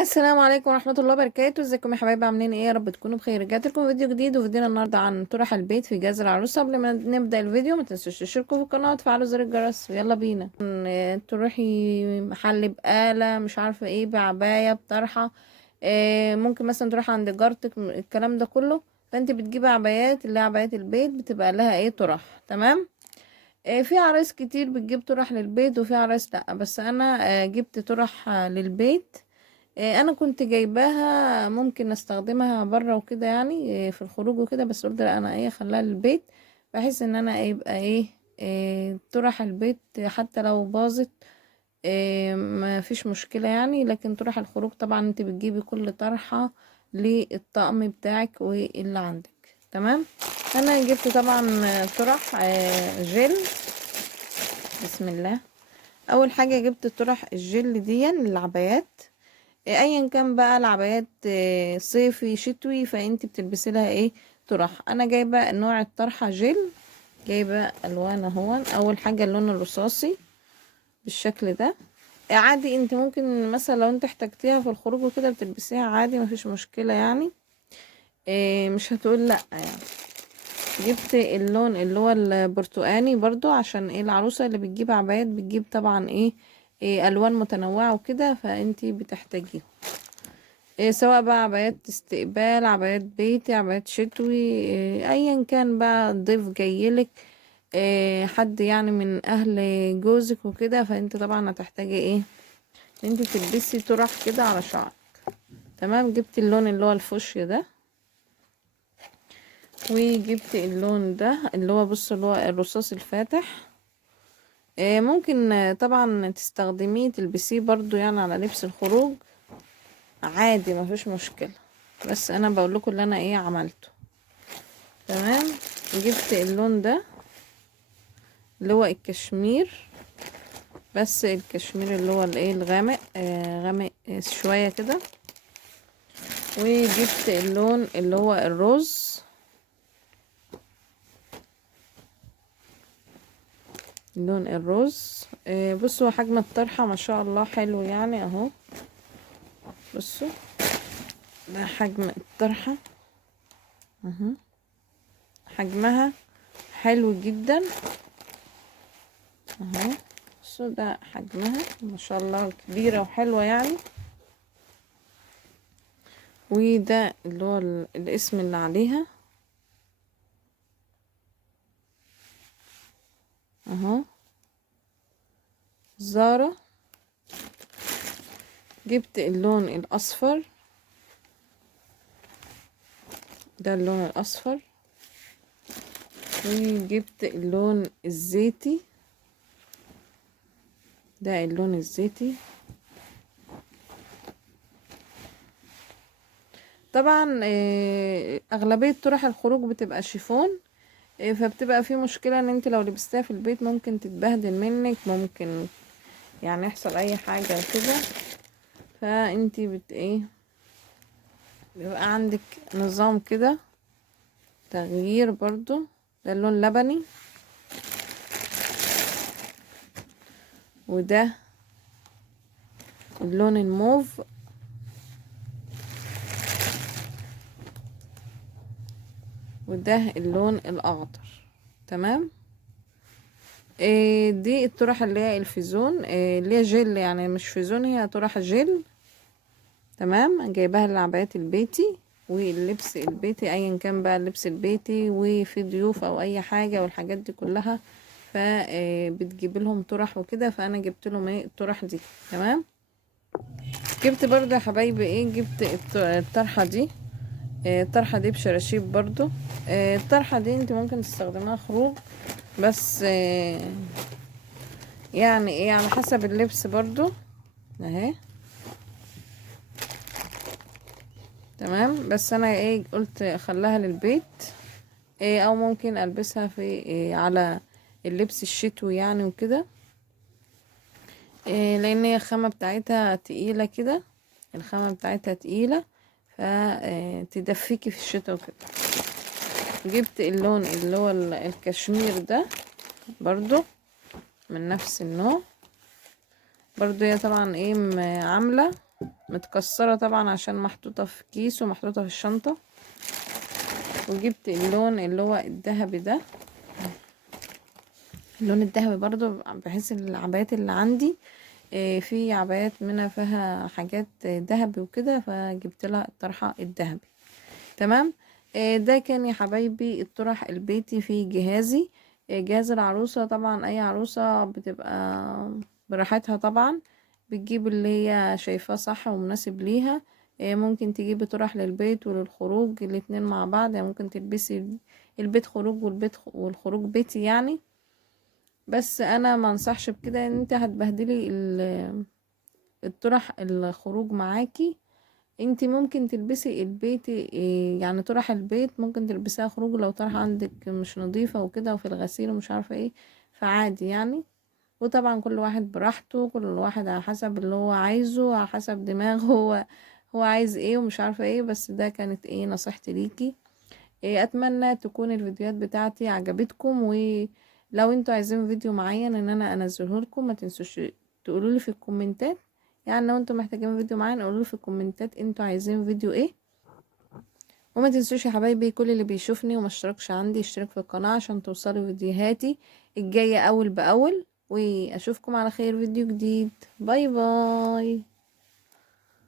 السلام عليكم ورحمة الله وبركاته. ازيكم يا حبايبي؟ عاملين ايه؟ يا رب تكونوا بخير. رجعت لكم فيديو جديد، وفيديونا النهارده عن طرح البيت في جهاز العروسة. قبل ما نبدأ الفيديو ما تنسوش تشتركوا في القناة وتفعلوا زر الجرس، ويلا بينا. تروحي محل بقالة، مش عارفة ايه، بعباية، بطرحة، ممكن مثلا تروحي عند جارتك، الكلام ده كله. فانت بتجيبي عبايات، اللي هي عبايات البيت بتبقى لها ايه، طرح. تمام. في عرايس كتير بتجيب طرح للبيت، وفي عرايس لأ، بس انا جبت طرح للبيت. انا كنت جايباها ممكن استخدمها بره وكده، يعني في الخروج وكده، بس قلت لا، انا ايه، خلاها للبيت، بحيث ان انا يبقى ايه، طرح البيت حتى لو باظت ما فيش مشكلة يعني. لكن طرح الخروج طبعا انت بتجيبي كل طرحة للطقم بتاعك واللي عندك. تمام. انا جبت طبعا طرح جل. بسم الله. اول حاجة جبت طرح الجل دي للعبايات. ايا كان بقى العبايات، صيفي شتوي، فانت بتلبسي لها ايه، طرح. انا جايبه نوع الطرحه جل، جايبه الوان اهون. اول حاجه اللون الرصاصي بالشكل ده. عادي انت ممكن مثلا لو انت احتجتيها في الخروج وكده بتلبسيها عادي، مفيش مشكله يعني. مش هتقول لا يعني. جبت اللون اللي هو البرتقاني برضو، عشان ايه، العروسه اللي بتجيب عبايات بتجيب طبعا إيه الوان متنوعه وكده، فانتي بتحتاجيه. سواء بقى عبايات استقبال، عبايات بيتي، عبايات شتوي، ايا كان بقى ضيف جايلك، حد يعني من اهل جوزك وكده، فانت طبعا هتحتاجي ايه، انت تلبسي طرح كده على شعرك. تمام. جبت اللون اللي هو الفوشيا ده، وجبت اللون ده اللي هو، بص، اللي هو الرصاص الفاتح. ممكن طبعا تستخدميه تلبسيه برضو يعني على لبس الخروج عادي، مفيش مشكلة، بس انا بقول لكم اللي انا ايه عملته. تمام. جبت اللون ده اللي هو الكشمير، بس الكشمير اللي هو الايه الغامق، غامق شوية كده. وجبت اللون اللي هو الروز، اللون الروز. بصوا حجم الطرحة ما شاء الله حلو يعني اهو. بصوا ده حجم الطرحة اهو، حجمها حلو جدا اهو. بصوا ده حجمها ما شاء الله كبيرة وحلوة يعني. وده اللي هو الاسم اللي عليها اهو، زارا. جبت اللون الاصفر، ده اللون الاصفر. وجبت اللون الزيتي، ده اللون الزيتي. طبعا اغلبية طرح الخروج بتبقى شيفون، فبتبقى في مشكلة ان انت لو لبستها في البيت ممكن تتبهدل منك، ممكن يعني يحصل اي حاجة كده. فانت ايه، بيبقى عندك نظام كده تغيير برضو. ده اللون لبني، وده اللون الموف، وده اللون الاخضر. تمام. دي الطرح اللي هي الفيزون، اللي هي جل يعني، مش فيزون، هي طرح جل. تمام. جايباها للعبايات البيتي واللبس البيتي، ايا كان بقى اللبس البيتي وفي ضيوف او اي حاجة والحاجات دي كلها، فبتجيب لهم طرح وكده، فانا جبت لهم ايه الطرح دي. تمام. جبت برضه يا حبايبي ايه، جبت الطرحة دي. الطرحة دي بشراشيب برضو. الطرحة دي انت ممكن تستخدمها خروج، بس يعني ايه، على حسب اللبس برضو اهي. تمام. بس انا ايه قلت اخليها للبيت، او ممكن البسها في على اللبس الشتوي يعني وكده. لان هي الخامة بتاعتها تقيلة كده، الخامة بتاعتها تقيلة، فتدفيكي في الشتاء وكده. جبت اللون اللي هو الكشمير ده برضو، من نفس النوع برضو. هي طبعا ايه عاملة متكسرة طبعا عشان محطوطة في كيس ومحطوطة في الشنطة. وجبت اللون اللي هو الذهبي ده، اللون الذهبي برضو، بحيث العبايات اللي عندي في عبايات منها فيها حاجات ذهبي وكده، فجبت لها الطرحة الذهبي. تمام. ده كان يا حبايبي الطرح البيتي في جهازي. جهاز العروسة طبعا اي عروسة بتبقى براحتها طبعا، بتجيب اللي هي شايفاه صح ومناسب ليها. ممكن تجيبي طرح للبيت وللخروج الاتنين مع بعض، يعني ممكن تلبسي البيت خروج والخروج بيتي يعني. بس انا ما انصحش بكده، ان انت هتبهدلي الطرح الخروج معاكي. انت ممكن تلبسي البيت يعني طرح البيت ممكن تلبسيها خروج لو طرح عندك مش نظيفة وكده وفي الغسيل ومش عارفة ايه، فعادي يعني. وطبعا كل واحد براحته، كل واحد على حسب اللي هو عايزه، على حسب دماغه هو عايز ايه ومش عارفة ايه. بس ده كانت ايه نصيحتي ليكي. اتمنى تكون الفيديوهات بتاعتي عجبتكم، ولو انتوا عايزين فيديو معين ان انا انزله لكم ما تنسوش تقولوا لي في الكومنتات. يعني لو انتوا محتاجين فيديو معين قولوا لي في الكومنتات انتوا عايزين فيديو ايه. وما تنسوش يا حبايبي كل اللي بيشوفني وما اشتركش عندي يشترك في القناة عشان توصلوا فيديوهاتي الجاية اول باول. واشوفكم على خير فيديو جديد. باي باي.